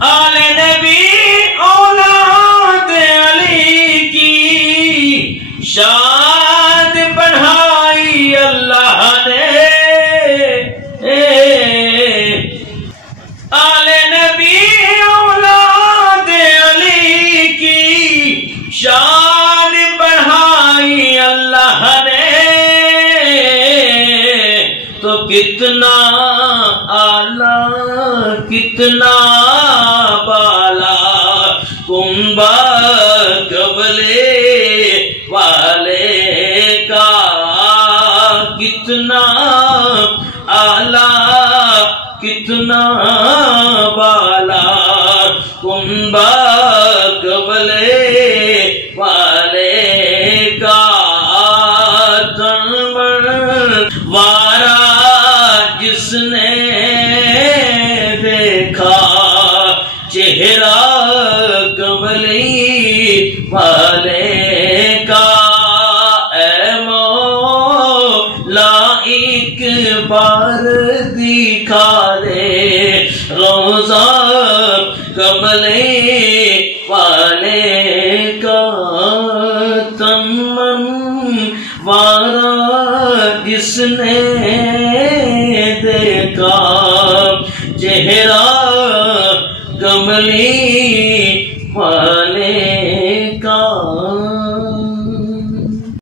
آل نبی اولاد علی کی شان بڑھائی اللہ نے، آل نبی اولاد علی کی شان بڑھائی اللہ نے، تو کتنا اعلیٰ کتنا بالا کنبہ قبلے والے کا، کتنا اعلیٰ کتنا بالا کنبہ قبلے والے کا، وارا جس نے دیکھا چہرہ قبلی والے کا، اے مولا ایک بار دکھا دے روضہ قبلی والے کا، تمن وارا جس نے دیکھا چہرہ قبلی